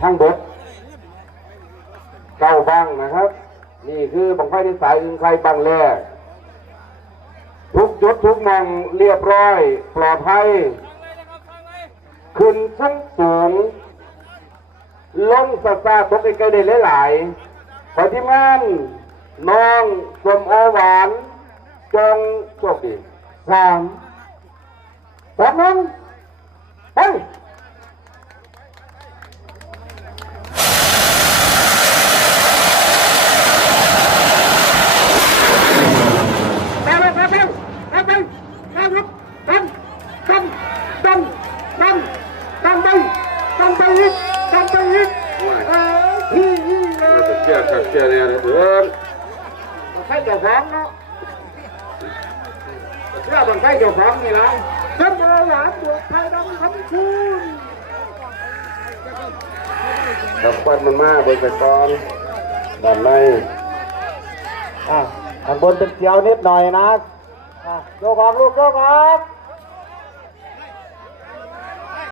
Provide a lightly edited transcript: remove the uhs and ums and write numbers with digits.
ทางบกเก้าบังนะครับนี่คือบังไฟในสายอึ่งไข่บังแรกทุกจุดทุกมองเรียบร้อยปลอดภัยขึ้นชั้นสูงลงซาซาตกใกล้ๆได้หลายๆขอที่ม่านน้องสมโอหวานจงโชคดี3 2 1ไปเชื่อเนี่ยเดินบังไฟเจ้าของเนาะเชื่อบังไฟเจ้าของนี่ละเชื่อมาหลานบวกไทยดำคำคูณดับควันมันมาบนไปก่อนด้านในข้างบนเป็นเสียวนิดหน่อยนะโยกออกลูกโยกออก